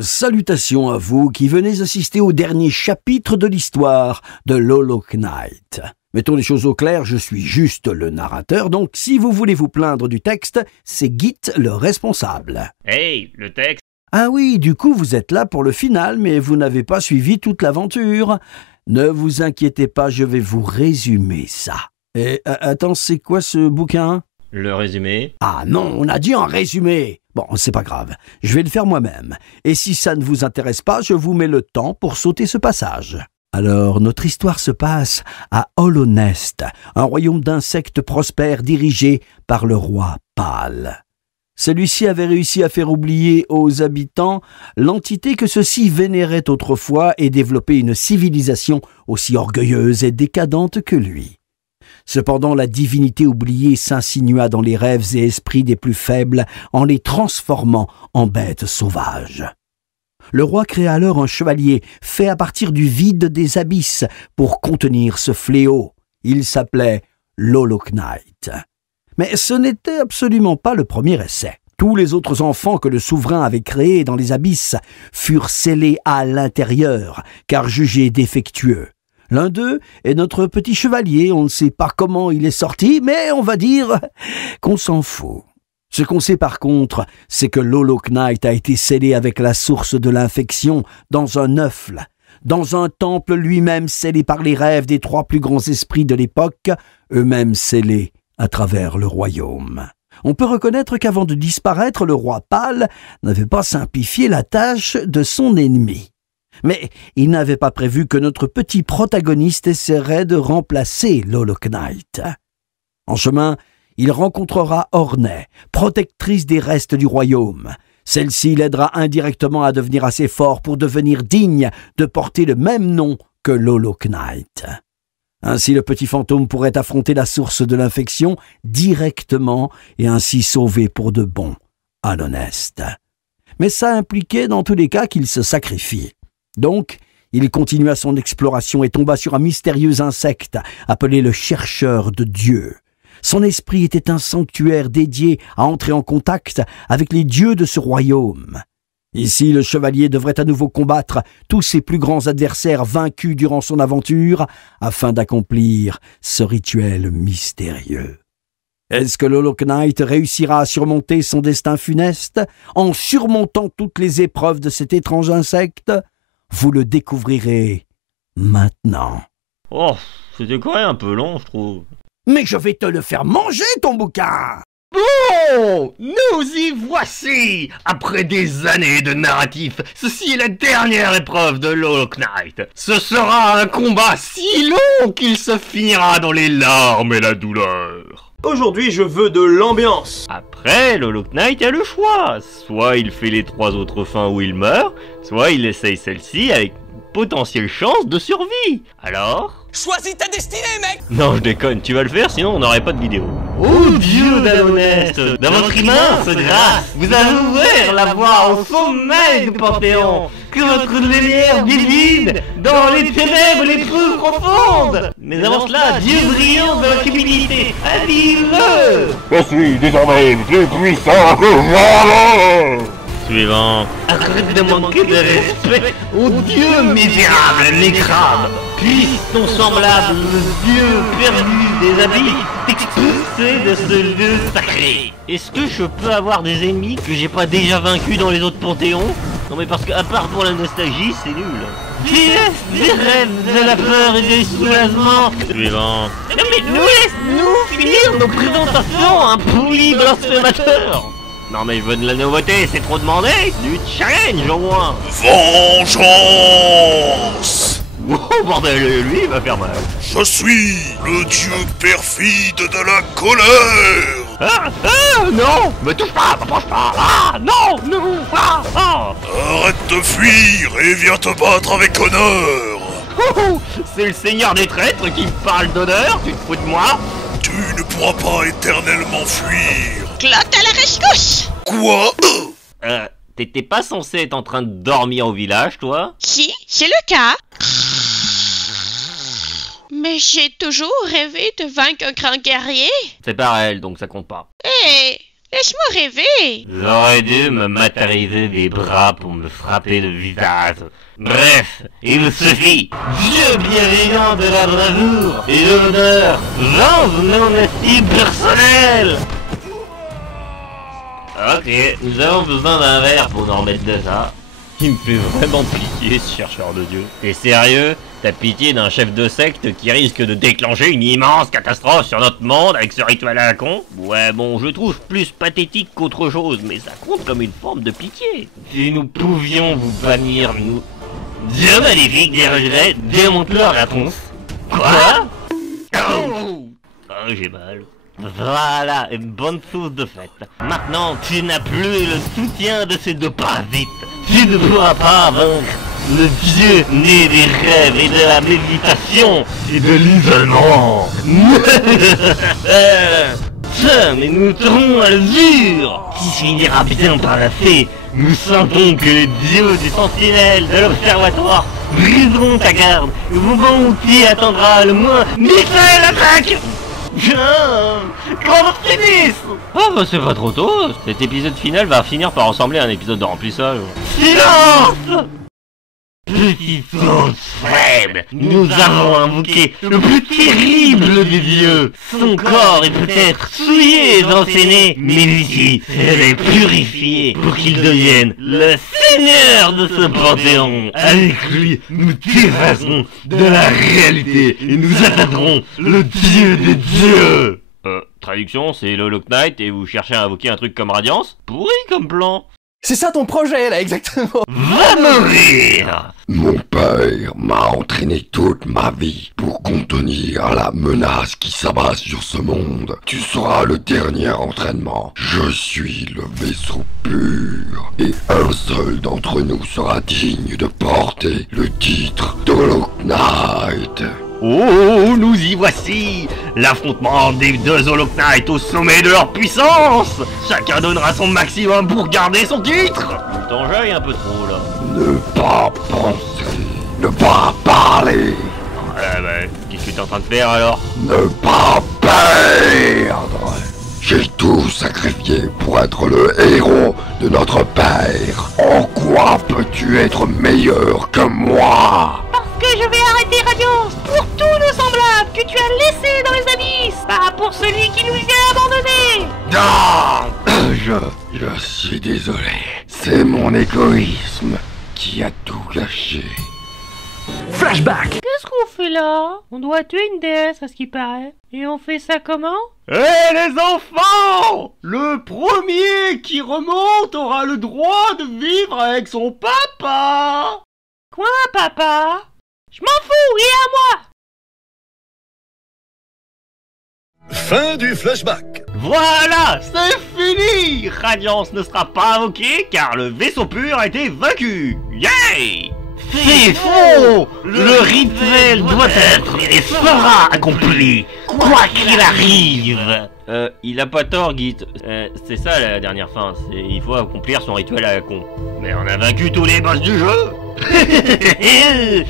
Salutations à vous qui venez assister au dernier chapitre de l'histoire de Lolo-Knight. Mettons les choses au clair, je suis juste le narrateur, donc si vous voulez vous plaindre du texte, c'est Git le responsable. Hey, le texte. Ah oui, du coup vous êtes là pour le final, mais vous n'avez pas suivi toute l'aventure. Ne vous inquiétez pas, je vais vous résumer ça. Et attends, c'est quoi ce bouquin ? Le résumé. Ah non, on a dit un résumé. Bon, c'est pas grave, je vais le faire moi-même. Et si ça ne vous intéresse pas, je vous mets le temps pour sauter ce passage. Alors, notre histoire se passe à Hollownest, un royaume d'insectes prospères dirigé par le roi Pâle. Celui-ci avait réussi à faire oublier aux habitants l'entité que ceux-ci vénéraient autrefois et développer une civilisation aussi orgueilleuse et décadente que lui. Cependant, la divinité oubliée s'insinua dans les rêves et esprits des plus faibles en les transformant en bêtes sauvages. Le roi créa alors un chevalier fait à partir du vide des abysses pour contenir ce fléau. Il s'appelait Lolo-Knight. Mais ce n'était absolument pas le premier essai. Tous les autres enfants que le souverain avait créés dans les abysses furent scellés à l'intérieur, car jugés défectueux. L'un d'eux est notre petit chevalier, on ne sait pas comment il est sorti, mais on va dire qu'on s'en fout. Ce qu'on sait par contre, c'est que Lolo-Knight a été scellé avec la source de l'infection dans un œuf, dans un temple lui-même scellé par les rêves des 3 plus grands esprits de l'époque, eux-mêmes scellés à travers le royaume. On peut reconnaître qu'avant de disparaître, le roi Pâle n'avait pas simplifié la tâche de son ennemi. Mais il n'avait pas prévu que notre petit protagoniste essaierait de remplacer Lolo-Knight. En chemin, il rencontrera Ornée, protectrice des restes du royaume. Celle-ci l'aidera indirectement à devenir assez fort pour devenir digne de porter le même nom que Lolo-Knight. Ainsi, le petit fantôme pourrait affronter la source de l'infection directement et ainsi sauver pour de bon Hollownest. Mais ça impliquait dans tous les cas qu'il se sacrifie. Donc, il continua son exploration et tomba sur un mystérieux insecte appelé le chercheur de Dieu. Son esprit était un sanctuaire dédié à entrer en contact avec les dieux de ce royaume. Ici, le chevalier devrait à nouveau combattre tous ses plus grands adversaires vaincus durant son aventure afin d'accomplir ce rituel mystérieux. Est-ce que Lolo-Knight réussira à surmonter son destin funeste en surmontant toutes les épreuves de cet étrange insecte ? Vous le découvrirez maintenant. Oh, c'était quand même un peu long, je trouve. Mais je vais te le faire manger, ton bouquin! Bon, nous y voici! Après des années de narratif, ceci est la dernière épreuve de Lolo-Knight. Ce sera un combat si long qu'il se finira dans les larmes et la douleur. Aujourd'hui, je veux de l'ambiance. Après, Lolo-Knight a le choix. Soit il fait les 3 autres fins où il meurt, soit il essaye celle-ci avec potentielle chance de survie. Alors... Choisis ta destinée, mec! Non, je déconne, tu vas le faire, sinon on n'aurait pas de vidéo. Oh Dieu d'Hollownest, dans votre immense grâce, vous avez ouvert la voie au sommet du Panthéon. Que votre lumière divine dans les ténèbres les plus profondes. Mais avant cela, Dieu brillant dans l'incubité, habille-le. Je suis désormais plus puissant que jamais. Suivant. Arrête de manquer de respect au Dieu misérable Nécrab. Puisse ton semblable, le Dieu perdu des abysses, t'expulser de ce lieu sacré. Est-ce que je peux avoir des ennemis que j'ai pas déjà vaincus dans les autres panthéons? Non mais parce qu'à part pour la nostalgie, c'est nul. Qui laisse des rêves, de la peur et des soulagements. Suivant. Non mais laisse-nous finir nos présentations, un pourri blasphémateur. Non mais je veux de la nouveauté, c'est trop demandé. Du challenge au moins. Vengeance! Oh bordel, lui il va faire mal. Je suis le dieu perfide de la colère! Non, me touche pas, m'approche pas. Ah, non, Arrête de fuir et viens te battre avec honneur! c'est le seigneur des traîtres qui me parle d'honneur, tu te fous de moi? Tu ne pourras pas éternellement fuir! Clotte à la rescousse! Quoi? T'étais pas censé être en train de dormir au village, toi? Si, c'est le cas. Mais j'ai toujours rêvé de vaincre un grand guerrier. C'est pas elle, donc ça compte pas. Hé, Laisse-moi rêver. J'aurais dû me matérialiser des bras pour me frapper le visage. Bref, il suffit. Dieu bienveillant de la bravoure et de l'honneur, j'ose mon estime personnelle. Ok, nous avons besoin d'un verre pour nous remettre de ça. Il me fait vraiment pitié, ce chercheur de Dieu. T'es sérieux? T'as pitié d'un chef de secte qui risque de déclencher une immense catastrophe sur notre monde avec ce rituel à la con? Ouais, bon, je trouve plus pathétique qu'autre chose, mais ça compte comme une forme de pitié. Si nous pouvions vous bannir, nous... Dieu maléfique des regrets, démonte-leur la tronche. Quoi? Oh, j'ai mal. Voilà, une bonne source de fête. Maintenant, tu n'as plus le soutien de ces deux parasites. Tu ne pourras pas vaincre le dieu né des rêves et de la méditation et de l'isolement. Tiens, mais nous serons à l'usure qui finira bien par la fée. Nous sentons que les dieux des sentinelles de l'observatoire briseront ta garde. Et au moment où tu attendras le moins, Michel attaque. Comment on finisse? Ah bah c'est pas trop tôt. Cet épisode final va finir par ressembler à un épisode de remplissage. Silence! Petit songe faible, nous avons invoqué le plus terrible des dieux. Son corps est peut-être souillé et enchaîné, mais ici, elle est purifiée pour qu'il devienne le seigneur de ce panthéon. Avec lui, nous tirerons de la réalité et nous atteindrons le dieu des dieux. Traduction, c'est le Hollow Knight et vous cherchez à invoquer un truc comme Radiance? Pourri comme plan. C'est ça ton projet, là, exactement. Va mourir! Mon père m'a entraîné toute ma vie pour contenir la menace qui s'abat sur ce monde. Tu seras le dernier entraînement. Je suis le vaisseau pur. Et un seul d'entre nous sera digne de porter le titre d'Hollow Knight. Oh, nous y voici! L'affrontement des deux Hollow Knight au sommet de leur puissance! Chacun donnera son maximum pour garder son titre! T'enjailles un peu trop là. Ne pas penser, ne pas parler, Ouais, bah, qu'est-ce que t'es en train de faire alors? ne pas perdre. J'ai tout sacrifié pour être le héros de notre père. En quoi peux-tu être meilleur que moi? Que je vais arrêter Radiance pour tous nos semblables que tu as laissés dans les abysses, pas pour celui qui nous a abandonnés. Non, je suis désolé. C'est mon égoïsme qui a tout gâché. Flashback! Qu'est-ce qu'on fait là? On doit tuer une déesse à ce qui paraît. Et on fait ça comment? Eh les enfants! Le premier qui remonte aura le droit de vivre avec son papa! Quoi, papa? Je m'en fous, il est à moi! Fin du flashback. Voilà, c'est fini! Radiance ne sera pas invoquée car le vaisseau pur a été vaincu! Yay! C'est faux! Le rituel doit être et sera accompli, quoi qu'il arrive! Il a pas tort, Git. C'est ça la dernière fin, c'est il faut accomplir son rituel à la con. Mais on a vaincu tous les boss du jeu!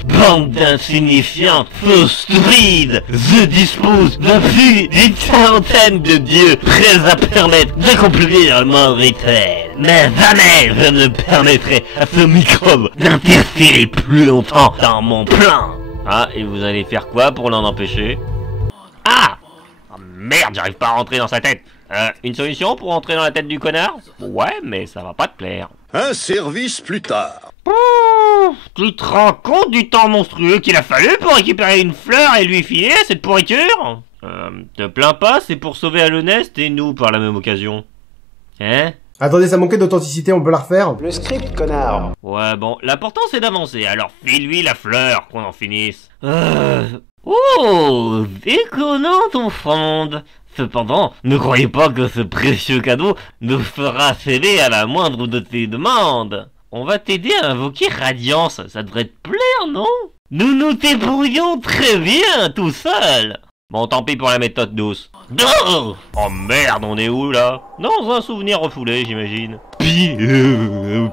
Bande d'insignifiants, faux stupides! Je dispose d'un plus d'une quarantaine de dieux prêts à permettre d'accomplir mon rituel. Mais jamais je ne permettrai à ce microbe d'interférer plus longtemps dans mon plan. Ah, et vous allez faire quoi pour l'en empêcher? Ah! Oh, merde, j'arrive pas à rentrer dans sa tête! Une solution pour entrer dans la tête du connard? Ouais, mais ça va pas te plaire. Un service plus tard. Tu te rends compte du temps monstrueux qu'il a fallu pour récupérer une fleur et lui filer cette pourriture? Te plains pas, c'est pour sauver Alonest et nous par la même occasion. Hein? Attendez, ça manquait d'authenticité, on peut la refaire? Le script, connard. Ouais, bon, l'important c'est d'avancer, alors file-lui la fleur, qu'on en finisse. Oh, déconnante offrande. Cependant, ne croyez pas que ce précieux cadeau nous fera céder à la moindre de tes demandes. On va t'aider à invoquer Radiance, ça devrait te plaire, non? Nous nous débrouillons très bien, tout seul. Bon, tant pis pour la méthode douce. Oh, oh merde, on est où, là? Dans un souvenir refoulé, j'imagine.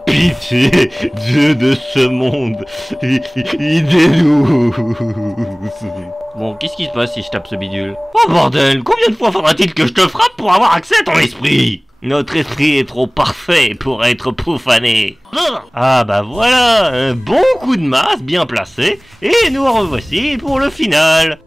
Pitié, Dieu de ce monde, aidez-nous. Bon, qu'est-ce qui se passe si je tape ce bidule? Oh bordel, combien de fois faudra-t-il que je te frappe pour avoir accès à ton esprit? Notre esprit est trop parfait pour être profané. Ah bah voilà, un bon coup de masse bien placé, et nous revoici pour le final.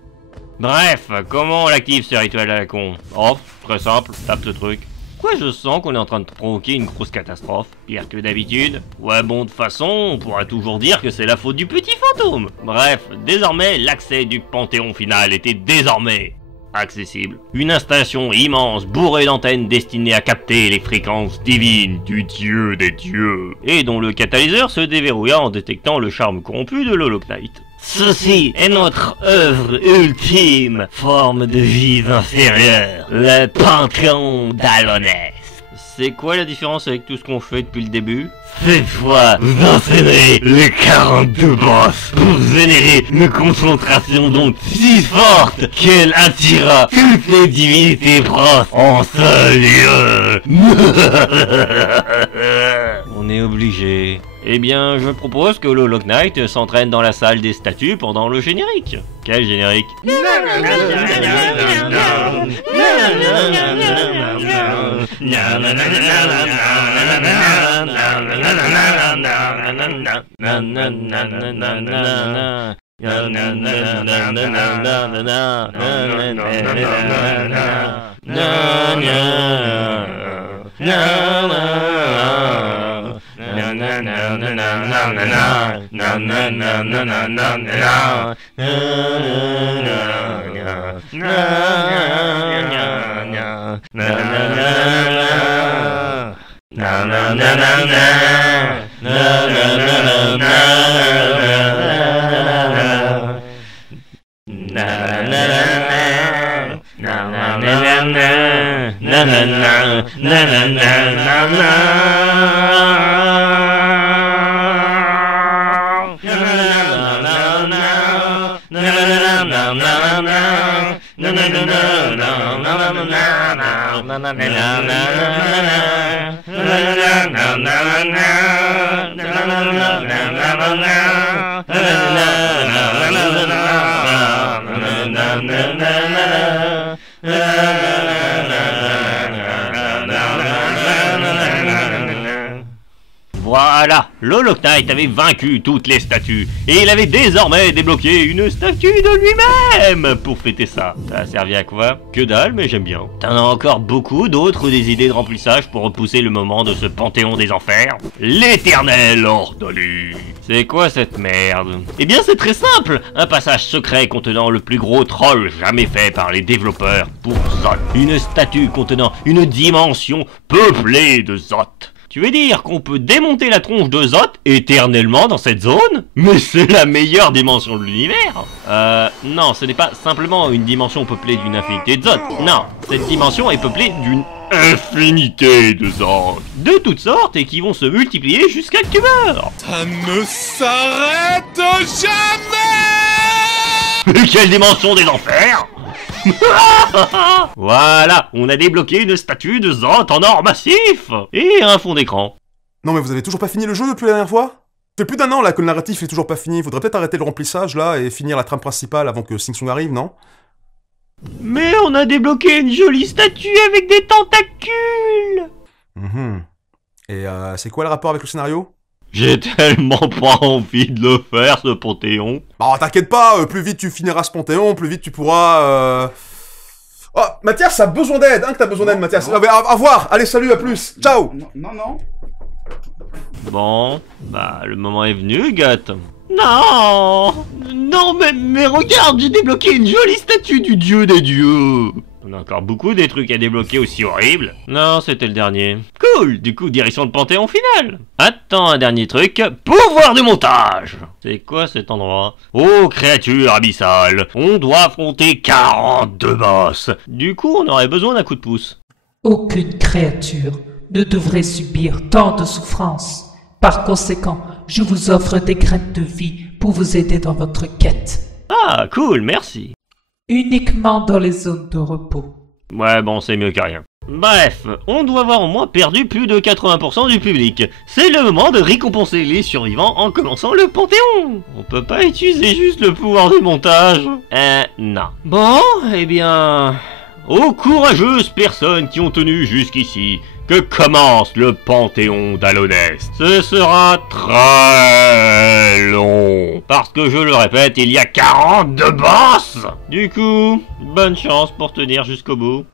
Bref, comment on l'active ce rituel à la con? Oh, très simple, tape ce truc. Quoi, je sens qu'on est en train de provoquer une grosse catastrophe, pire que d'habitude. Ouais bon, de toute façon, on pourra toujours dire que c'est la faute du petit fantôme. Bref, désormais, l'accès du Panthéon final était désormais accessible. Une installation immense, bourrée d'antennes destinées à capter les fréquences divines du dieu des dieux, et dont le catalyseur se déverrouilla en détectant le charme corrompu de l'Holoknight. Ceci est notre œuvre ultime, forme de vie inférieure, le Panthéon d'Halonest. C'est quoi la différence avec tout ce qu'on fait depuis le début? Cette fois, vous enchaînerez les 42 boss pour générer une concentration donc si forte qu'elle attira toutes les divinités proches en seul lieu. On est obligé. Eh bien, je propose que le Holoknight s'entraîne dans la salle des statues pendant le générique. Quel générique? Voilà, l'Holoknight avait vaincu toutes les statues, et il avait désormais débloqué une statue de lui-même pour fêter ça. Ça a servi à quoi? Que dalle, mais j'aime bien. T'en as encore beaucoup d'autres des idées de remplissage pour repousser le moment de ce panthéon des enfers? L'éternel Ordolie. C'est quoi cette merde? Eh bien c'est très simple, un passage secret contenant le plus gros troll jamais fait par les développeurs pour Zot. Une statue contenant une dimension peuplée de Zot. Tu veux dire qu'on peut démonter la tronche de Zot éternellement dans cette zone? Mais c'est la meilleure dimension de l'univers. Non, ce n'est pas simplement une dimension peuplée d'une infinité de Zot. Non, cette dimension est peuplée d'une infinité de Zot. De toutes sortes et qui vont se multiplier jusqu'à que tu meurs. Ça ne s'arrête jamais! Mais quelle dimension des enfers! Voilà, on a débloqué une statue de Zot en or massif et un fond d'écran. Non mais vous avez toujours pas fini le jeu depuis la dernière fois? Ça fait plus d'un an là que le narratif est toujours pas fini, faudrait peut-être arrêter le remplissage là et finir la trame principale avant que Sing Song arrive, non? Mais on a débloqué une jolie statue avec des tentacules. Et c'est quoi le rapport avec le scénario? J'ai tellement pas envie de le faire, ce Panthéon. Bah t'inquiète pas, plus vite tu finiras ce Panthéon, plus vite tu pourras... Oh, Mathias, t'as besoin d'aide, hein, que t'as besoin d'aide, Mathias. Au revoir, allez, salut, à plus, ciao. Non. Bon, bah le moment est venu, Gat. Non, mais regarde, j'ai débloqué une jolie statue du dieu des dieux. On a encore beaucoup des trucs à débloquer aussi horribles. Non, c'était le dernier. Cool, du coup, direction le Panthéon final. Attends, un dernier truc. Pouvoir de montage. C'est quoi cet endroit? Oh, créature abyssale. On doit affronter 42 boss. Du coup, on aurait besoin d'un coup de pouce. Aucune créature ne devrait subir tant de souffrances. Par conséquent, je vous offre des graines de vie pour vous aider dans votre quête. Ah, cool, merci. Uniquement dans les zones de repos. Ouais, bon, c'est mieux que rien. Bref, on doit avoir au moins perdu plus de 80% du public. C'est le moment de récompenser les survivants en commençant le Panthéon. On peut pas utiliser juste le pouvoir du montage. Non. Bon, eh bien... Aux courageuses personnes qui ont tenu jusqu'ici, que commence le Panthéon d'Alonest. Ce sera très long, parce que je le répète, il y a 42 boss. Du coup, bonne chance pour tenir jusqu'au bout.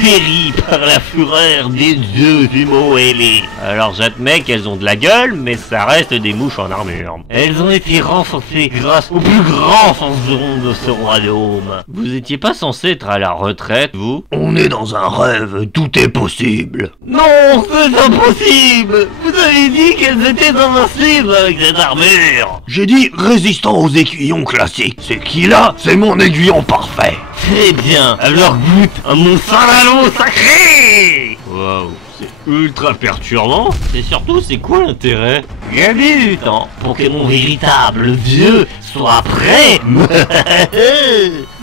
Péri par la fureur des deux jumeaux ailés. Alors j'admets qu'elles ont de la gueule, mais ça reste des mouches en armure. Elles ont été renforcées grâce au plus grand forgeron de ce royaume. Vous étiez pas censé être à la retraite, vous? On est dans un rêve, tout est possible. Non, c'est impossible. Vous avez dit qu'elles étaient invincibles avec cette armure. J'ai dit résistant aux aiguillons classiques. C'est qui là? C'est mon aiguillon parfait. Très bien, alors goûte à mon salalo sacré. Waouh, c'est ultra perturbant. Et surtout, c'est quoi l'intérêt? Gagner du temps pour que mon véritable dieu soit prêt.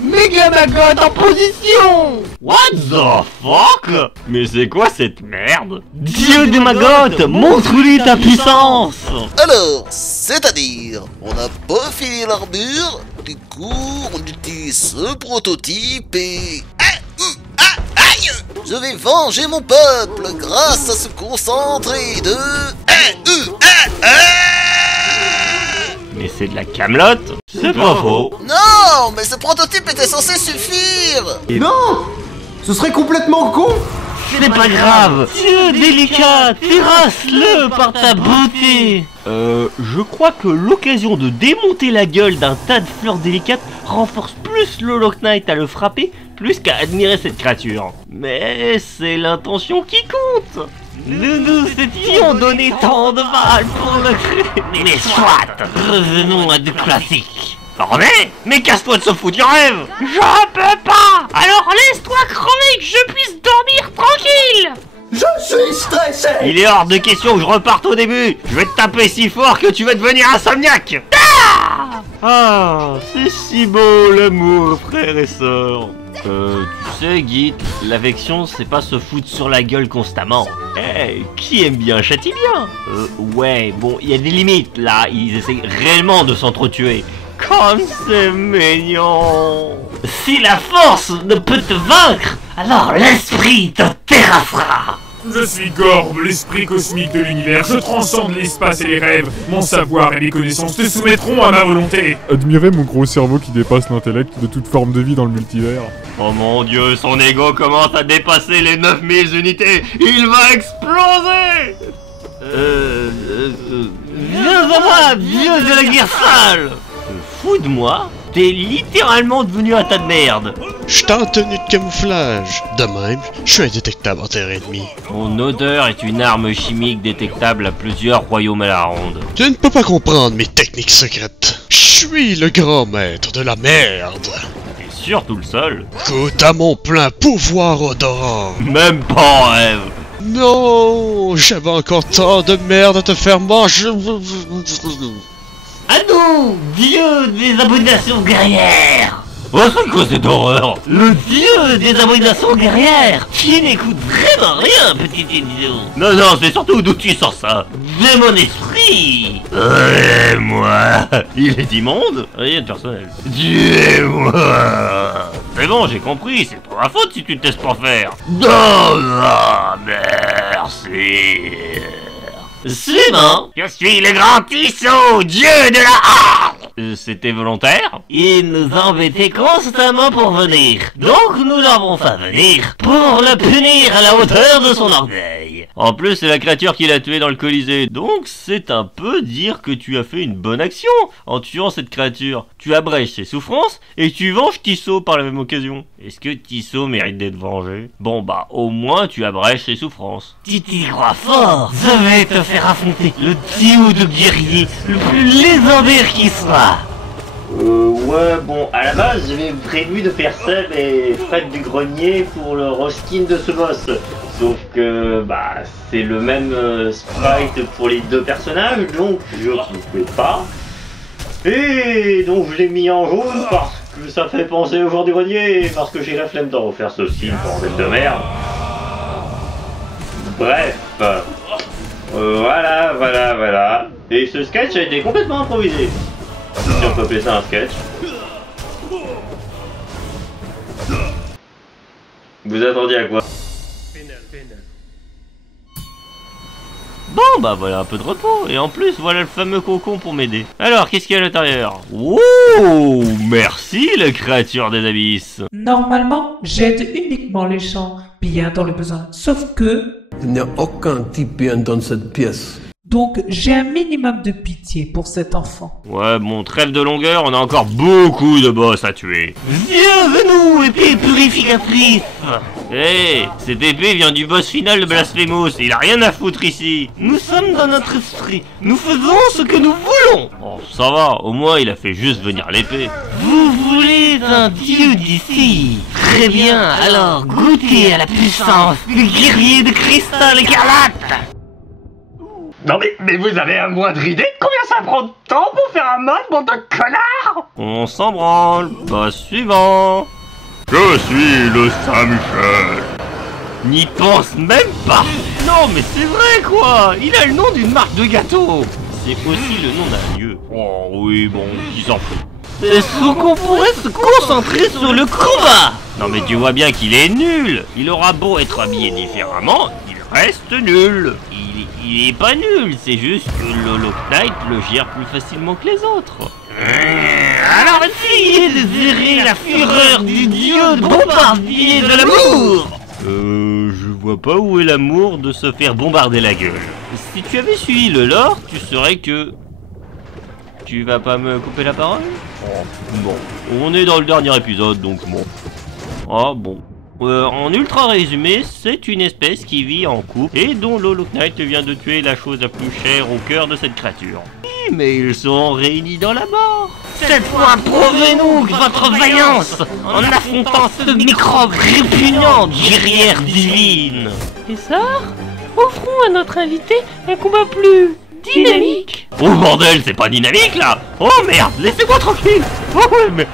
Méga Maggot en position. What the fuck? Mais c'est quoi cette merde? Dieu de Maggot, montre-lui ta puissance. Alors, c'est-à-dire, on n'a pas fini l'armure, du coup, on utilise ce prototype et... Aïe! Je vais venger mon peuple grâce à ce concentré de... Mais c'est de la camelote. C'est pas faux. Non, mais ce prototype était censé suffire. Non! Ce serait complètement con! C'est pas grave. Dieu délicat, terrasse-le par ta beauté. Je crois que l'occasion de démonter la gueule d'un tas de fleurs délicates renforce plus le Hollow Knight à le frapper, plus qu'à admirer cette créature. Mais c'est l'intention qui compte. Nous nous étions donné tant de mal pour le créer. Mais soit, revenons à du classique. René, mais casse-toi de ce foutu rêve. Je peux pas. Alors laisse-toi crever que je puisse dormir tranquille. Je suis stressé. Il est hors de question que je reparte au début. Je vais te taper si fort que tu vas devenir insomniaque. Ah, c'est si beau l'amour, frères et sœurs. Tu sais, Git, l'affection, c'est pas se foutre sur la gueule constamment. Hey, qui aime bien châtie bien. Ouais, bon, il y a des limites, là. Ils essaient réellement de s'entretuer. Comme c'est mignon. Si la force ne peut te vaincre, alors l'esprit te terrassera. Je suis Gorb, l'esprit cosmique de l'univers. Je transcende l'espace et les rêves. Mon savoir et mes connaissances te soumettront à ma volonté. Admirez mon gros cerveau qui dépasse l'intellect de toute forme de vie dans le multivers. Oh mon dieu, son ego commence à dépasser les 9000 unités. Il va exploser. Viens à moi, dieu de la guerre sale. Fou de moi? T'es littéralement devenu un tas de merde. Je suis en tenue de camouflage. De même, je suis indétectable en terre ennemie. Ton odeur est une arme chimique détectable à plusieurs royaumes à la ronde. Tu ne peux pas comprendre mes techniques secrètes. Je suis le grand maître de la merde. Et surtout le seul. Goûte à mon plein pouvoir odorant. Même pas en rêve. Non, j'avais encore tant de merde à te faire manger. À nous, dieu des abominations guerrières. Oh, c'est quoi cette horreur? Le dieu des abominations guerrières qui n'écoute vraiment rien, petit idiot. Non, non, c'est surtout d'où tu sors ça. De mon esprit. Moi, il est immonde. Rien de personnel. Tuez-moi. C'est bon, j'ai compris, c'est pas ma faute si tu te laisses pas faire. Non, merci. Suivant, je suis le grand Tissot, dieu de la horde. C'était volontaire? Il nous embêtait constamment pour venir. Donc nous l'avons fait venir pour le punir à la hauteur de son orgueil. En plus, c'est la créature qui l'a tué dans le Colisée. Donc c'est un peu dire que tu as fait une bonne action en tuant cette créature. Tu abrèges ses souffrances et tu venges Tissot par la même occasion. Est-ce que Tissot mérite d'être vengé? Bon bah, au moins tu abrèges ses souffrances. Tu t'y crois fort? Je vais te faire affronter le duo de guerrier le plus légendaire qui soit. Ouais, bon, à la base, j'avais prévu de faire Seb et Fred du Grenier pour le reskin de ce boss. Sauf que, bah, c'est le même sprite pour les deux personnages, donc je ne pouvais pas. Et donc je l'ai mis en jaune parce que ça fait penser au joueur du grenier, parce que j'ai la flemme d'en refaire ce skin, bordel de merde. Bref. Voilà. Et ce sketch a été complètement improvisé. Si on peut appeler ça un sketch. Vous attendiez à quoi? Bon bah voilà un peu de repos, et en plus voilà le fameux cocon pour m'aider. Alors qu'est-ce qu'il y a à l'intérieur? Wow, merci la créature des abysses. Normalement, j'aide uniquement les gens bien dans le besoin, sauf que... Il n'y a aucun type bien dans cette pièce. Donc j'ai un minimum de pitié pour cet enfant. Ouais bon, trêve de longueur, on a encore beaucoup de boss à tuer. Bienvenue, épée purificatrice. Hé, cette épée vient du boss final de Blasphemous, il a rien à foutre ici. Nous sommes dans notre esprit, nous faisons ce que nous voulons. Oh ça va, au moins il a fait juste venir l'épée. Vous voulez un dieu d'ici? Très bien, alors goûtez à la puissance du guerrier de cristal écarlate. Non mais vous avez un moindre idée de combien ça prend de temps pour faire un mode, bande de connards? On s'en branle, boss suivant. Je suis le Saint-Michel. N'y pense même pas. Non mais c'est vrai quoi. Il a le nom d'une marque de gâteau. C'est aussi le nom d'un lieu. Oh oui bon, qui s'en fout. Est-ce qu'on pourrait se concentrer sur le combat? Non mais tu vois bien qu'il est nul. Il aura beau être habillé différemment, il reste nul. Il est pas nul, c'est juste que l'Hollow Knight le gère plus facilement que les autres. Alors essayez de gérer la fureur du dieu bombardier de l'amour. Je vois pas où est l'amour de se faire bombarder la gueule. Si tu avais suivi le lore, tu saurais que... Tu vas pas me couper la parole? Bon, on est dans le dernier épisode, donc bon. Ah bon. En ultra résumé, c'est une espèce qui vit en couple et dont l'Hollow Knight vient de tuer la chose la plus chère au cœur de cette créature. Oui, mais ils sont réunis dans la mort. Cette fois, prouvez-nous votre vaillance en affrontant ce microbe répugnant, guerrière divine. Et ça, offrons à notre invité un combat plus dynamique. Oh bordel, c'est pas dynamique là. Oh merde, laissez-moi tranquille. Oh mais...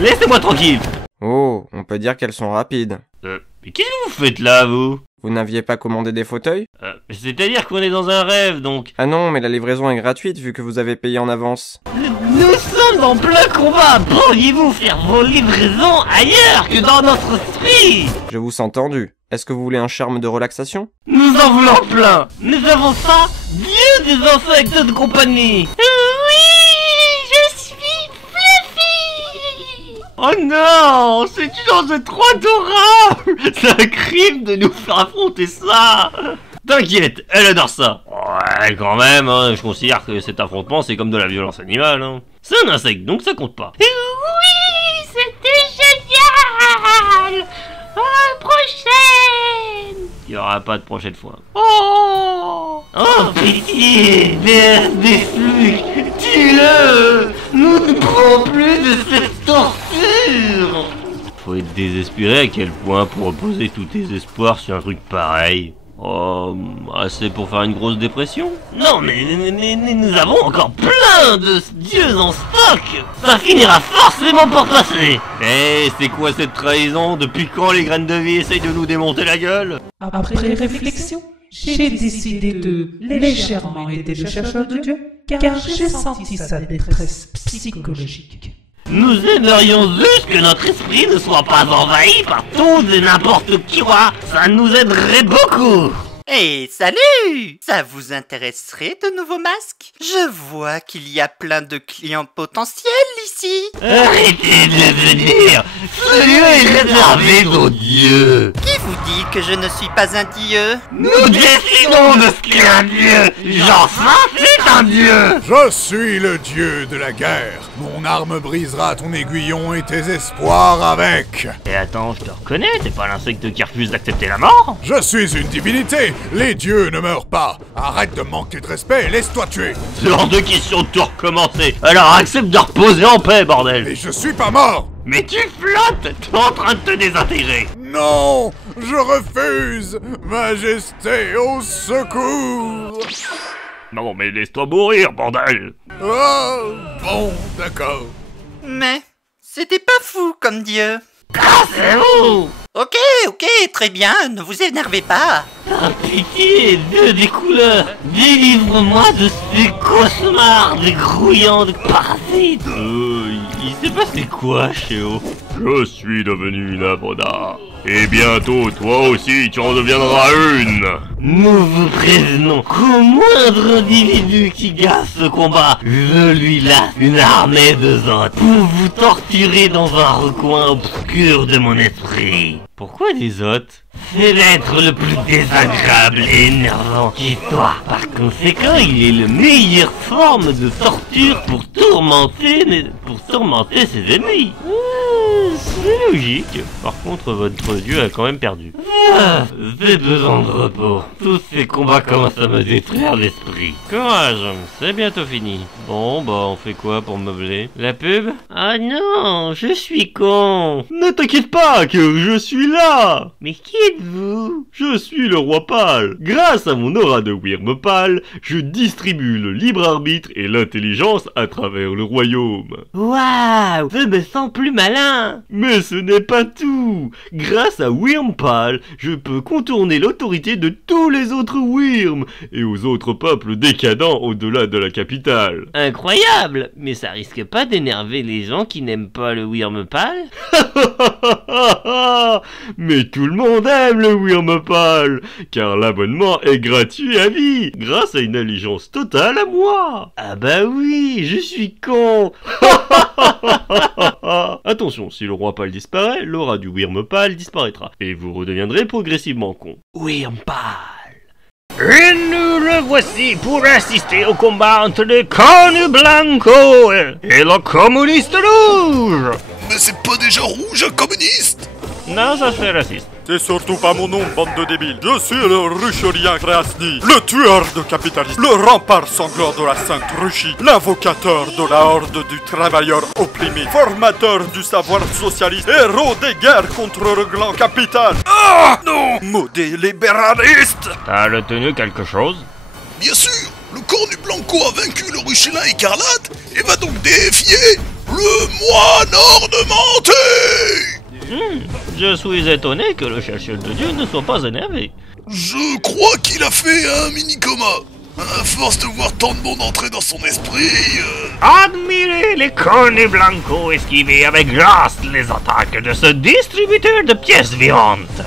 laissez-moi tranquille. Oh, on peut dire qu'elles sont rapides. Mais qu'est-ce que vous faites là, vous? Vous n'aviez pas commandé des fauteuils? C'est-à-dire qu'on est dans un rêve, donc... Ah non, mais la livraison est gratuite vu que vous avez payé en avance. Nous sommes en plein combat. Pourriez-vous faire vos livraisons ailleurs que dans notre esprit? Je vous sens tendu. Est-ce que vous voulez un charme de relaxation? Nous en voulons plein. Nous avons ça, Dieu des insectes de compagnie. Oh non, c'est-tu dans ce trop adorable? C'est un crime de nous faire affronter ça. T'inquiète, elle adore ça. Ouais, quand même, hein, je considère que cet affrontement, c'est comme de la violence animale. Hein. C'est un insecte, donc ça compte pas. Oui, c'était génial. À la prochaine. Il n'y aura pas de prochaine fois. Oh, pitié, déesse des flics, tue-le. Nous ne pouvons plus de cette torture. Faut être désespéré à quel point pour reposer tous tes espoirs sur un truc pareil. Oh, assez pour faire une grosse dépression? Non, mais nous avons encore plein de dieux en stock. Ça finira forcément par passer. Eh, c'est quoi cette trahison? Depuis quand les graines de vie essayent de nous démonter la gueule? Après réflexion, j'ai décidé de légèrement aider le chercheur de Dieu, car j'ai senti sa détresse psychologique. Nous aimerions juste que notre esprit ne soit pas envahi par tout et n'importe qui. Ça nous aiderait beaucoup. Hey, salut! Ça vous intéresserait de nouveaux masques? Je vois qu'il y a plein de clients potentiels ici. Arrêtez de venir! Celui-là est réservé aux dieux! Qui vous dit que je ne suis pas un dieu? Nous décidons de ce qu'est un dieu! Genre ça, c'est un dieu! Je suis le dieu de la guerre. Mon arme brisera ton aiguillon et tes espoirs avec. Et attends, je te reconnais, t'es pas l'insecte qui refuse d'accepter la mort? Je suis une divinité! Les dieux ne meurent pas. Arrête de manquer de respect et laisse-toi tuer. C'est hors de question de tout recommencer. Alors accepte de reposer en paix, bordel. Et je suis pas mort. Mais tu flottes. T'es en train de te désintégrer. Non, je refuse. Majesté, au secours. Non mais laisse-toi mourir, bordel. Oh, bon, d'accord. Mais c'était pas fou comme dieu. Cassez-vous! Ok, très bien, ne vous énervez pas. Ah, pitié, dieu des couleurs, délivre-moi de ces cauchemars, des grouillants de parasites. Il s'est passé quoi, Chéo? Je suis devenu une œuvre d'art. Et bientôt, toi aussi, tu en deviendras une. Nous vous prévenons qu'au moindre individu qui gagne ce combat, je lui lâche une armée de zotes pour vous torturer dans un recoin obscur de mon esprit. Pourquoi des zotes? C'est l'être le plus désagréable et énervant qui soit. Par conséquent, il est la meilleure forme de torture pour tourmenter ses ennemis. C'est logique. Par contre, votre dieu a quand même perdu. J'ai besoin de repos. Tous ces combats commencent à me détruire l'esprit. Courage, c'est bientôt fini. Bon, bah on fait quoi pour meubler? La pub? Ah non, je suis con. Ne t'inquiète pas, que je suis là. Mais qui êtes-vous? Je suis le roi Pâle. Grâce à mon aura de Wyrm Pâle, je distribue le libre arbitre et l'intelligence à travers le royaume. Waouh, je me sens plus malin. Mais ce n'est pas tout. Grâce à Wyrm Pâle, je peux contourner l'autorité de tous les autres Wyrm et aux autres peuples décadents au-delà de la capitale. Incroyable. Mais ça risque pas d'énerver les gens qui n'aiment pas le Wyrm Pâle? Mais tout le monde aime le Wyrm Pâle, car l'abonnement est gratuit à vie, grâce à une allégeance totale à moi. Ah bah oui, je suis con. Attention, si le roi Pâle disparaît, l'aura du Wyrm Pâle disparaîtra, et vous redeviendrez progressivement con. Wyrm Pâle. Et nous le voici pour assister au combat entre le Cornu Blanco et le communiste rouge. Mais c'est pas déjà rouge un communiste? Non, ça fait raciste. C'est surtout pas mon nom, bande de débiles. Je suis le Ruchelien Krasny, le tueur de capitalistes, le rempart sanglant de la Sainte Russie, l'invocateur de la horde du travailleur opprimé, formateur du savoir socialiste, héros des guerres contre le clan capital. Ah non, maudit libéraliste. T'as retenu quelque chose? Bien sûr, le Cornu Blanco a vaincu le Ruchelin écarlate et va donc défier le moine ornementé. Je suis étonné que le chercheur de Dieu ne soit pas énervé. Je crois qu'il a fait un mini-coma. À force de voir tant de monde entrer dans son esprit... Admirez les Cornu Blanco esquiver avec grâce les attaques de ce distributeur de pièces vivantes.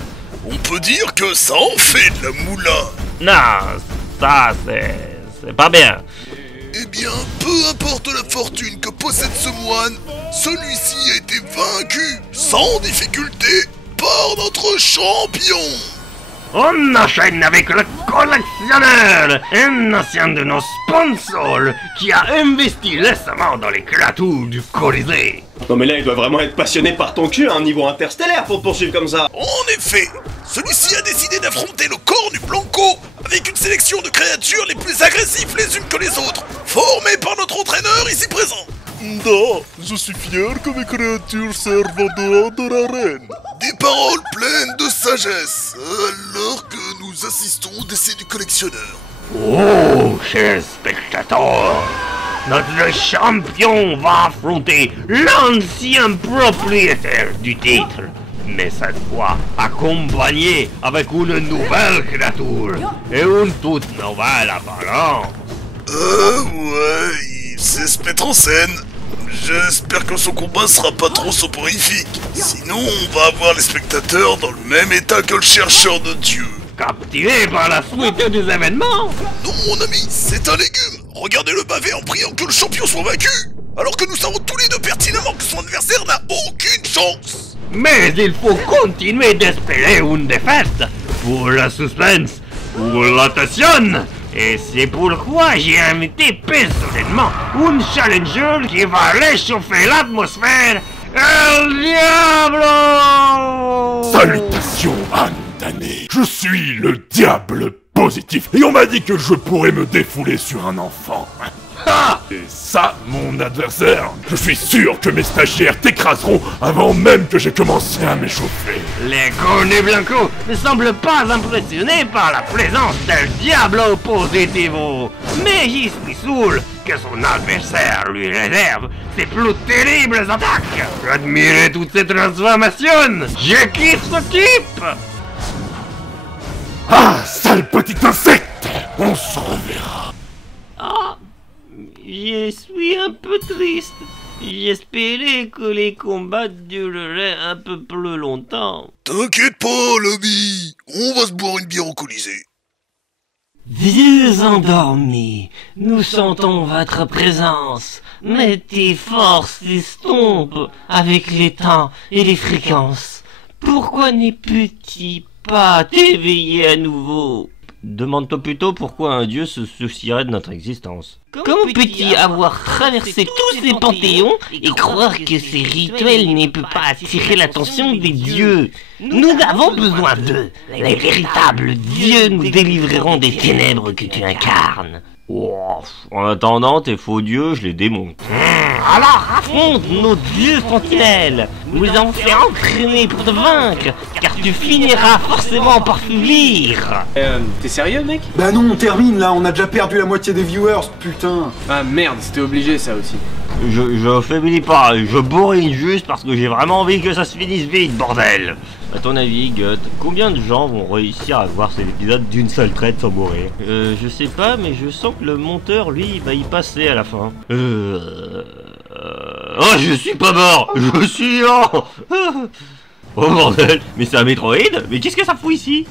On peut dire que ça en fait de la moula. Non, ça c'est pas bien. Eh bien, peu importe la fortune que possède ce moine, celui-ci a été vaincu, sans difficulté, par notre champion. On enchaîne avec le collectionneur, un ancien de nos sponsors qui a investi récemment dans les créatures du Colisée. Non mais là, il doit vraiment être passionné par ton cul à un niveau interstellaire pour te poursuivre comme ça. En effet, celui-ci a décidé d'affronter le Cornu Blanco avec une sélection de créatures les plus agressives les unes que les autres, formées par notre entraîneur ici présent. Non, je suis fier que mes créatures servent en dehors de l'arène. Des paroles pleines de sagesse, alors que nous assistons au décès du collectionneur. Oh, chers spectateurs, notre champion va affronter l'ancien propriétaire du titre, mais cette fois accompagné avec une nouvelle créature et une toute nouvelle apparence. Ouais, il sait se mettre en scène. J'espère que son combat sera pas trop soporifique. Sinon, on va avoir les spectateurs dans le même état que le chercheur de Dieu. Captivé par la suite des événements? Non, mon ami, c'est un légume. Regardez-le baver en priant que le champion soit vaincu, alors que nous savons tous les deux pertinemment que son adversaire n'a aucune chance. Mais il faut continuer d'espérer une défaite pour le suspense, pour l'attention. Et c'est pourquoi j'ai invité personnellement un challenger qui va réchauffer l'atmosphère, El Diablo! Salutations, âne damné. Je suis le diable positif, et on m'a dit que je pourrais me défouler sur un enfant. Et ça, mon adversaire, je suis sûr que mes stagiaires t'écraseront avant même que j'ai commencé à m'échauffer. Les Cornu Blanco ne semblent pas impressionnés par la présence del Diablo Positivo, mais j'y suis sûr que son adversaire lui réserve ses plus terribles attaques. Admirez toutes ces transformations, je kiffe ce type. Ah, sale petit insecte, on se reverra. Ah, je suis un peu triste. J'espérais que les combats dureraient un peu plus longtemps. T'inquiète pas, l'ami, on va se boire une bière au Colisée. Vieux endormis, nous sentons votre présence, mais tes forces s'estompent avec les temps et les fréquences. Pourquoi ne peux-tu pas t'éveiller à nouveau? Demande-toi plutôt pourquoi un dieu se soucierait de notre existence. Comment peut-il avoir traversé tous ces panthéons et croire que ces rituels ne peuvent pas attirer l'attention des dieux? Nous avons besoin d'eux. Les véritables dieux nous délivreront des ténèbres que tu incarnes. Oh, en attendant, tes faux dieux, je les démonte. Alors affronte nos dieux sentinelles. Nous les avons fait entraîner pour te vaincre, car tu finiras forcément par fuir. T'es sérieux, mec? Bah non, on termine là, on a déjà perdu la moitié des viewers, putain. Ah merde, c'était obligé ça aussi. Je faiblis pas, je bourrine juste parce que j'ai vraiment envie que ça se finisse vite, bordel. À ton avis, Gut, combien de gens vont réussir à voir cet épisode d'une seule traite sans mourir? Je sais pas, mais je sens que le monteur, lui, va y passer à la fin. Oh, je suis pas mort! Je suis mort! Oh bordel! Mais c'est un Metroid? Mais qu'est-ce que ça fout ici?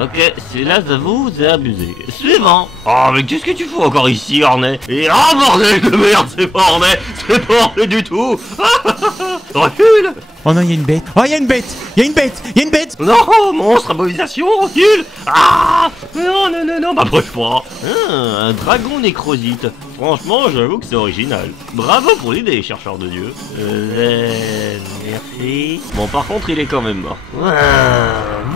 Ok, celui-là, j'avoue, c'est abusé. Suivant. Oh, mais qu'est-ce que tu fous encore ici, Ornais? Et oh, bordel de merde, c'est pas Ornais. C'est pas Ornais du tout. Recule. Oh non, il y a une bête. Oh, il y a une bête. Il y a une bête. Il y a une bête. Non, monstre, improvisation, recule. Ah, non, m'approche pas. Un dragon nécrosite. Franchement, j'avoue que c'est original. Bravo pour l'idée, chercheur de dieu. Merci. Bon, par contre, il est quand même mort.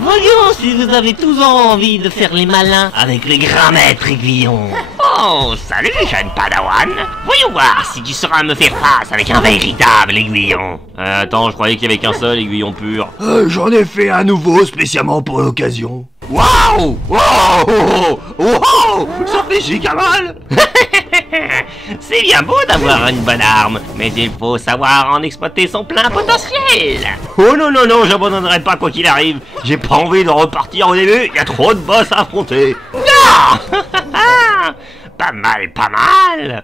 Voyons si vous avez tous envie de faire les malins avec les grands maîtres aiguillons. Oh, salut, jeune padawan. Voyons voir si tu sauras me faire face avec un véritable aiguillon. Attends, je croyais qu'il y avait qu'un seul aiguillon pur. J'en ai fait un nouveau spécialement pour l'occasion. Waouh! Wow! Wow! Ça fait giga mal! C'est bien beau d'avoir une bonne arme, mais il faut savoir en exploiter son plein potentiel! Oh non, j'abandonnerai pas quoi qu'il arrive! J'ai pas envie de repartir au début, il y a trop de boss à affronter! Non! Pas mal!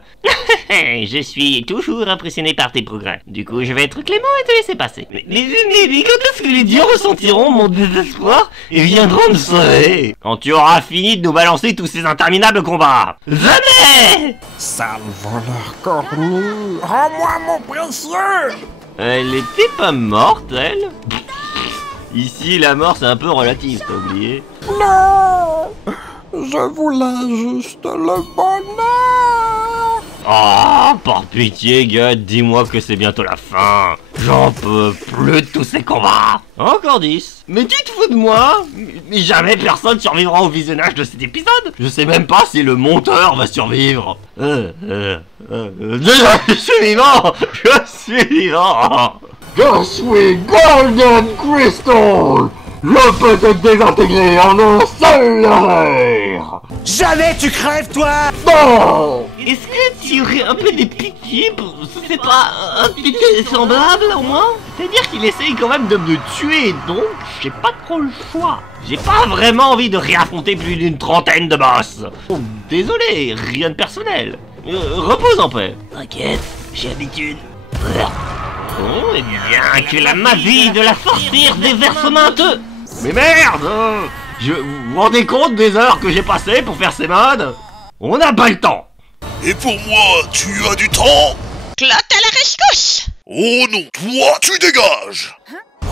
Je suis toujours impressionné par tes progrès. Du coup, je vais être clément et te laisser passer. Mais quand est-ce que les dieux ressentiront mon désespoir et viendront me sauver? Quand tu auras fini de nous balancer tous ces interminables combats. Jamais! Sale voleur cornu, rends-moi mon précieux! Elle était pas morte, elle? Ici, la mort, c'est un peu relatif, t'as oublié? Non! Je voulais juste le bonheur! Oh, par pitié, Gut, dis-moi que c'est bientôt la fin. J'en peux plus de tous ces combats. Encore 10. Mais tu te fous de moi? Mais jamais personne survivra au visionnage de cet épisode. Je sais même pas si le monteur va survivre. Je suis vivant. Je suis Golden Crystal! Je peux te désintégrer en un seul verre! Jamais tu crèves, toi! Non! Est-ce que tu aurais un peu de pitié pour... C'est pas un petit semblable, au moins? C'est-à-dire qu'il essaye quand même de me tuer, donc j'ai pas trop le choix. J'ai pas vraiment envie de réaffronter plus d'une trentaine de boss. Oh, désolé, rien de personnel. Repose en paix. T'inquiète, j'ai l'habitude. Oh, et bien que la magie de la sorcière déverse mainteux. Mais merde! Vous vous rendez compte des heures que j'ai passées pour faire ces modes? On n'a pas le temps! Et pour moi, tu as du temps? Clotte à la rescousse! Oh non, toi, tu dégages!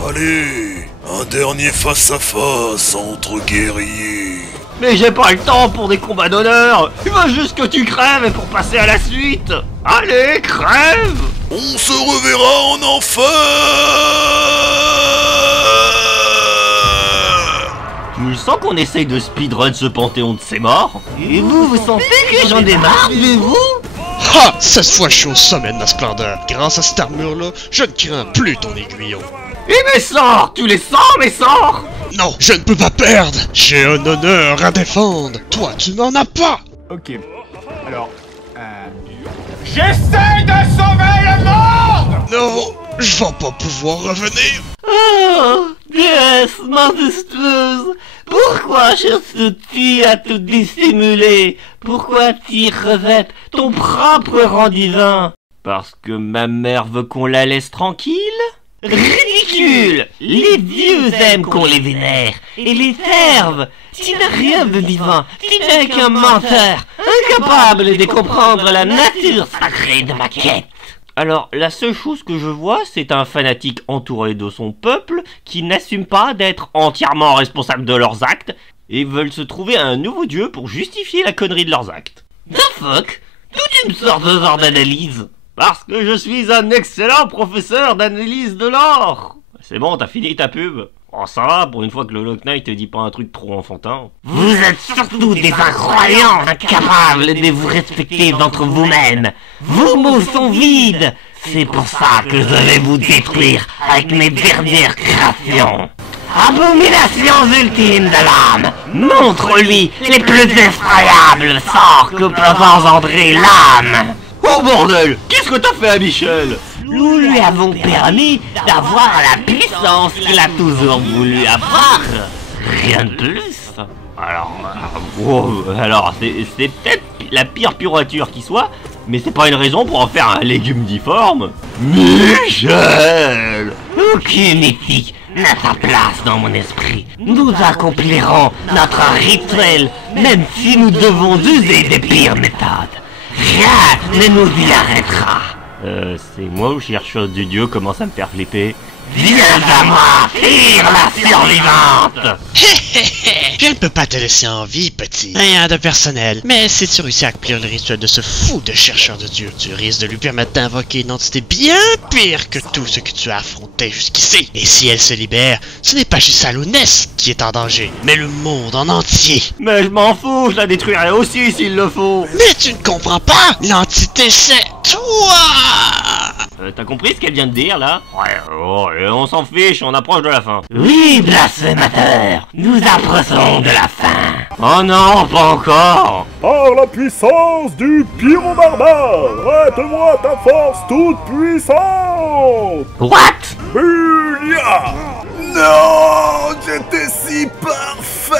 Allez, un dernier face-à-face entre guerriers. Mais j'ai pas le temps pour des combats d'honneur! Il faut juste que tu crèves pour passer à la suite! Allez, crève! On se reverra en enfer! Tu sens qu'on essaye de speedrun ce panthéon de ses morts? Et vous sentez que j'en ai marre de vous? Ha! 16 fois je suis au sommet de la splendeur. Grâce à cette armure-là, je ne crains plus ton aiguillon. Et mes sorts! Tu les sens, mes sorts? Non, je ne peux pas perdre! J'ai un honneur à défendre! Toi, tu n'en as pas! Ok. Alors... J'essaie de sauver le monde! Non, je vais pas pouvoir revenir! Oh, Déesse majestueuse, pourquoi cherches-tu à te dissimuler? Pourquoi t'y revêtes ton propre rang divin? Parce que ma mère veut qu'on la laisse tranquille? Ridicule! Les dieux aiment qu'on les vénère et les serve. Tu n'as rien de divin, tu n'es qu'un menteur, incapable de comprendre la nature sacrée de ma quête. Alors, la seule chose que je vois, c'est un fanatique entouré de son peuple qui n'assume pas d'être entièrement responsable de leurs actes et veulent se trouver un nouveau dieu pour justifier la connerie de leurs actes. The fuck? Toute une sorte de genre d'analyse. Parce que je suis un excellent professeur d'analyse de l'or. C'est bon, t'as fini ta pub? Oh, ça va, pour une fois que le Lock Knight te dit pas un truc trop enfantin. Vous êtes surtout des incroyants, incapables de vous respecter d'entre vous-mêmes. Vos mots sont vides. C'est pour ça que je vais vous détruire avec mes dernières créations. Abominations ultimes de l'âme, montre-lui les plus effroyables sorts que peut engendrer l'âme. Oh bordel, qu'est-ce que t'as fait à Michel? Nous lui avons permis d'avoir la puissance qu'il a toujours voulu avoir. Rien de plus. Alors c'est peut-être la pire purature qui soit, mais c'est pas une raison pour en faire un légume difforme. Michel! Aucune éthique n'a sa place dans mon esprit. Nous accomplirons notre rituel, même si nous devons user des pires méthodes. Rien ne nous y arrêtera. C'est moi ou chercheuse du dieu commence à me faire flipper? Viens à moi, tire la survivante! Je ne peux pas te laisser en vie, petit. Rien de personnel. Mais si tu réussis à accomplir le rituel de ce fou de chercheur de Dieu, tu risques de lui permettre d'invoquer une entité bien pire que tout ce que tu as affronté jusqu'ici. Et si elle se libère, ce n'est pas juste Alonès qui est en danger, mais le monde en entier. Mais je m'en fous, je la détruirai aussi s'il le faut. Mais tu ne comprends pas! L'entité, c'est toi! T'as compris ce qu'elle vient de dire, là? Ouais, on s'en fiche, on approche de la fin. Oui, blasphémateur, nous approchons de la fin. Oh non, pas encore. Par la puissance du pyro barbare, prête-moi ta force toute puissante. What? Bulia! Non, j'étais si parfait.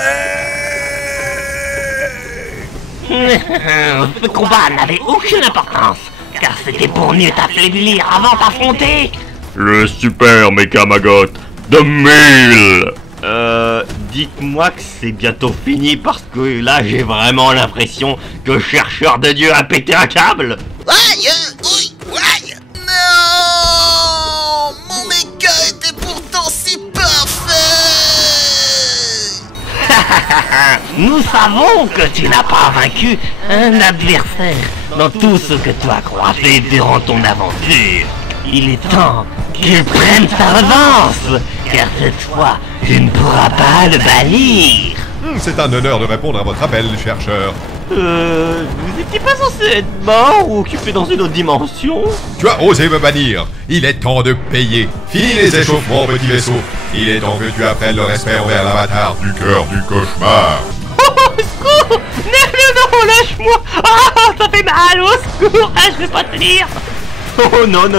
Ce combat n'avait aucune importance, car c'était pour mieux t'affaiblir avant d'affronter. Le super méca Maggot de 1000. Dites-moi que c'est bientôt fini parce que là j'ai vraiment l'impression que chercheur de Dieu a pété un câble. Aïe! Oui! Aïe! Non! Mon méca était pourtant si parfait! Nous savons que tu n'as pas vaincu un adversaire dans tout ce que tu as croisé durant ton aventure. Il est temps qu'il prenne sa revanche, car cette fois, tu ne pourras pas le bannir. C'est un honneur de répondre à votre appel, chercheur. Vous étiez pas censé être mort ou occupé dans une autre dimension? Tu as osé me bannir. Il est temps de payer. Fini les échauffements, petit vaisseau. Il est temps que tu apprennes le respect envers l'avatar du cœur du cauchemar. Oh, au secours! Non, lâche-moi! Ah, ça fait mal, au secours! Ah, je vais pas tenir! Oh non,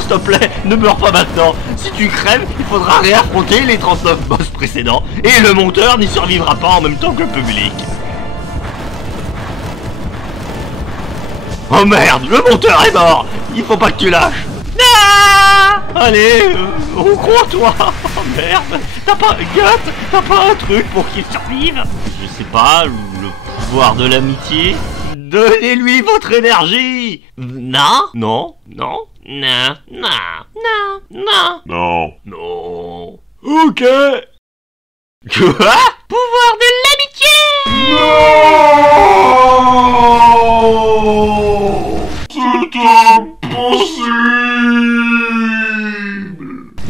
s'il te plaît, ne meurs pas maintenant. Si tu crèves, il faudra réaffronter les 39 boss précédents, et le monteur n'y survivra pas en même temps que le public. Oh merde, le monteur est mort. Il faut pas que tu lâches. Ah allez, on croit en toi. Oh merde, t'as pas un truc pour qu'il survive? Je sais pas, le pouvoir de l'amitié. Donnez-lui votre énergie. Non. Ok. Quoi? Pouvoir de l'amitié! Non! C'est impossible!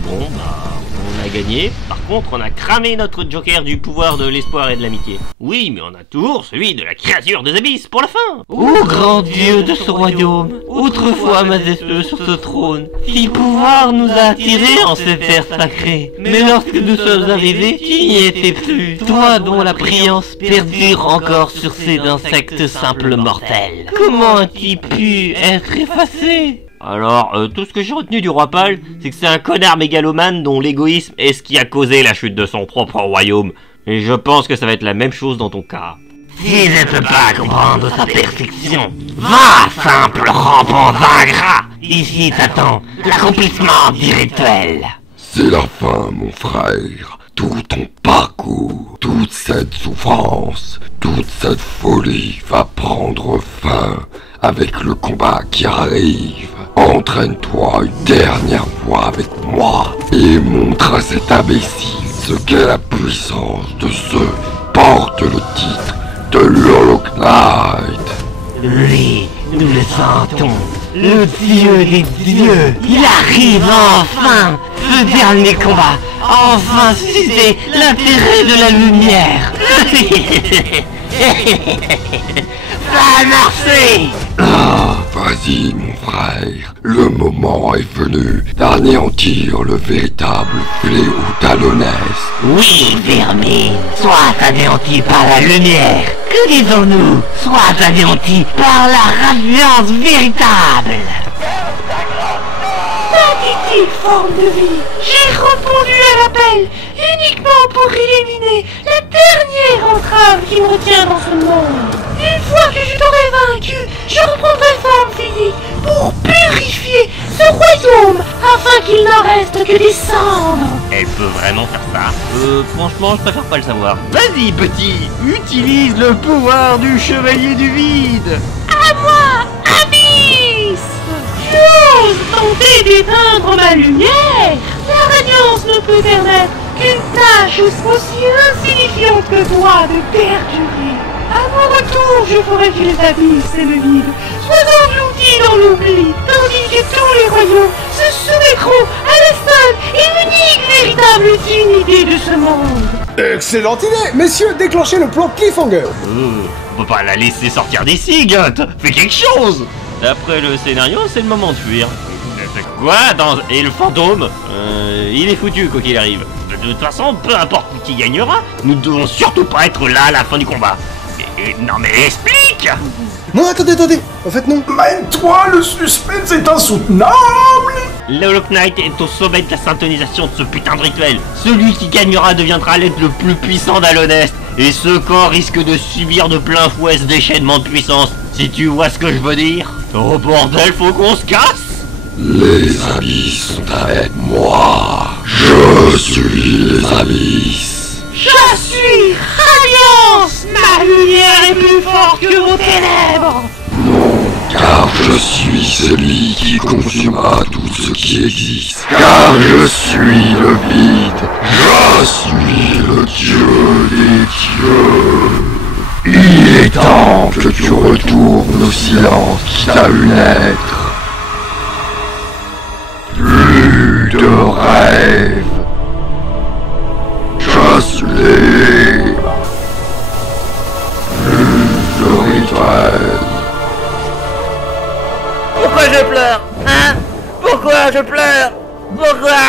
Bon on a gagné. Par contre, on a cramé notre joker du pouvoir de l'espoir et de l'amitié. Oui, mais on a toujours celui de la créature des abysses pour la fin. Ô grand dieu de ce royaume, autrefois majestueux sur ce trône, si pouvoir nous a attirés en ces terres sacrées, mais lorsque nous sommes arrivés, tu n'y étais plus, toi dont la brillance perdure encore sur ces insectes simples mortels. Comment as-tu pu être effacé? Alors, tout ce que j'ai retenu du roi Paul, c'est que c'est un connard mégalomane dont l'égoïsme est ce qui a causé la chute de son propre royaume. Et je pense que ça va être la même chose dans ton cas. Si je ne peux pas comprendre sa perfection, va, simple rampant ingrat. Ici t'attend l'accomplissement du rituel. C'est la fin, mon frère. Tout ton parcours, toute cette souffrance, toute cette folie va prendre fin avec le combat qui arrive. Entraîne-toi une dernière fois avec moi et montre à cet imbécile ce qu'est la puissance de ceux qui portent le titre de l'Hollow Knight. Oui, nous le sentons. Le dieu des dieux, il arrive enfin. Ce dernier combat, enfin susciter l'intérêt de la lumière. Ça a marché. Ah, vas-y mon frère, le moment est venu d'anéantir le véritable fléau d'Hallownest. Oui, Vermine, soit anéanti par la lumière. Que disons-nous? Soit anéanti par la radiance véritable. Magnifique forme de vie. J'ai répondu à l'appel uniquement pour éliminer la dernière entrave qui me tient dans ce monde. Une fois que je t'aurai vaincu, je reprendrai forme physique pour purifier ce royaume afin qu'il n'en reste que des cendres. Elle peut vraiment faire ça? Franchement, je préfère pas le savoir. Vas-y, petit, utilise le pouvoir du chevalier du vide. À moi, Abyss! Tu oses tenter d'éteindre ma lumière? La radiance ne peut permettre qu'une tâche aussi insignifiante que toi de perdurer. À mon retour, je ferai que les abysses et le vide soient engloutis dans l'oubli, tandis que tous les royaumes se soumettront à la seule et unique véritable dignité de ce monde. Excellente idée! Messieurs, déclenchez le plan Cliffhanger! On peut pas la laisser sortir d'ici, Gut. Fais quelque chose. D'après le scénario, c'est le moment de fuir. Quoi? Et le fantôme il est foutu quoi qu'il arrive. De toute façon, peu importe qui gagnera, nous devons surtout pas être là à la fin du combat. Non mais explique! Non, attendez, en fait non. Mène-toi, le suspense est insoutenable! Le Hollow Knight est au sommet de la syntonisation de ce putain de rituel. Celui qui gagnera deviendra l'être le plus puissant d'Hallownest. Et ce corps risque de subir de plein fouet ce déchaînement de puissance. Si tu vois ce que je veux dire. Oh bordel, faut qu'on se casse! Les abysses sont avec moi. Je suis les abysses. Je suis Radiance! Ma lumière est plus forte que vos ténèbres! Car je suis celui qui consumera tout ce qui existe. Car je suis le vide. Je suis le dieu des dieux. Il est temps que tu retournes au silence qui t'a vu naître. Plus de rêves. Je suis libre. Plus de rituels. Pourquoi je pleure? Hein? Pourquoi je pleure? Pourquoi?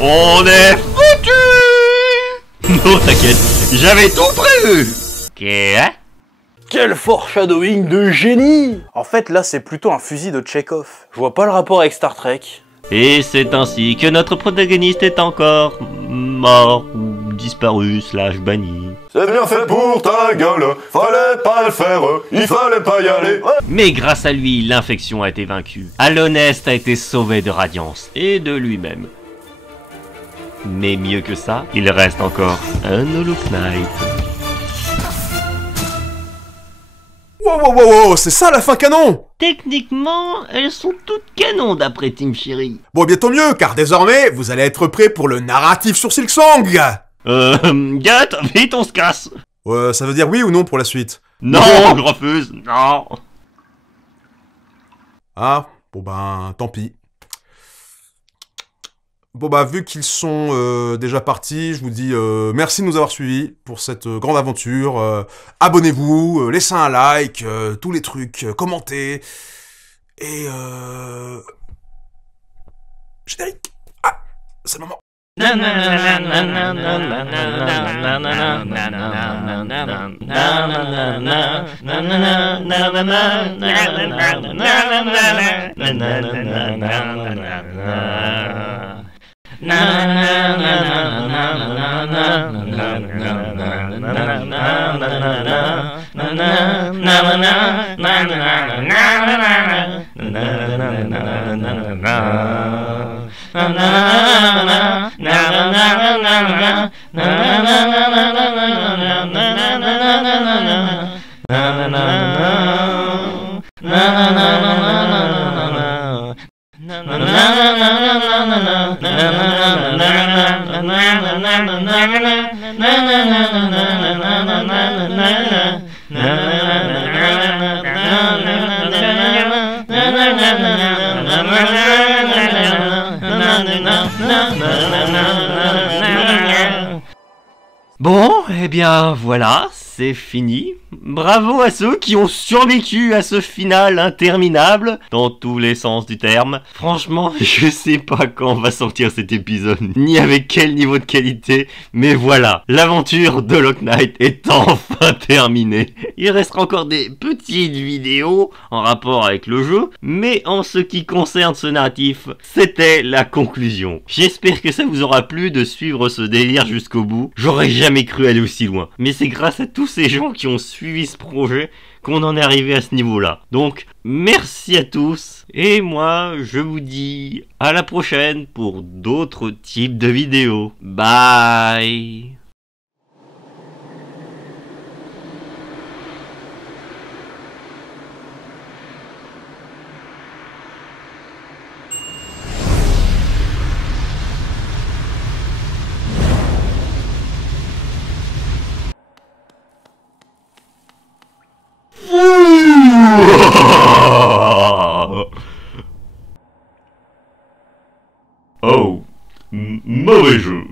On est foutu! Non, t'inquiète, j'avais tout prévu! Qu'est-ce? Quel foreshadowing de génie! En fait, là, c'est plutôt un fusil de Tchekhov. Je vois pas le rapport avec Star Trek. Et c'est ainsi que notre protagoniste est encore mort ou disparu / banni. C'est bien fait pour ta gueule, fallait pas le faire, il fallait pas y aller. Mais grâce à lui, l'infection a été vaincue. Hallownest a été sauvé de Radiance et de lui-même. Mais mieux que ça, il reste encore un Hollow Knight. Wow, c'est ça la fin canon! Techniquement, elles sont toutes canons d'après Team Chéri. Bon, bien tant mieux, car désormais, vous allez être prêts pour le narratif sur Silksong! Gat, vite on se casse! Ça veut dire oui ou non pour la suite? Non, je refuse, non! Ah, bon ben, tant pis. Bon bah, vu qu'ils sont déjà partis, je vous dis merci de nous avoir suivis pour cette grande aventure. Abonnez-vous, laissez un like, tous les trucs, commentez. Et générique. Ah, c'est le moment. Bon, eh bien voilà, c'est fini. Bravo à ceux qui ont survécu à ce final interminable, dans tous les sens du terme. Franchement, je sais pas quand va sortir cet épisode, ni avec quel niveau de qualité, mais voilà, l'aventure de Hollow Knight est enfin terminée. Il restera encore des petites vidéos en rapport avec le jeu, mais en ce qui concerne ce narratif, c'était la conclusion. J'espère que ça vous aura plu de suivre ce délire jusqu'au bout. J'aurais jamais cru aller aussi loin, mais c'est grâce à tous ces gens qui ont suivi ce projet qu'on en est arrivé à ce niveau-là. Donc, merci à tous, et moi, je vous dis à la prochaine pour d'autres types de vidéos. Bye! Oh, mauvais jeu.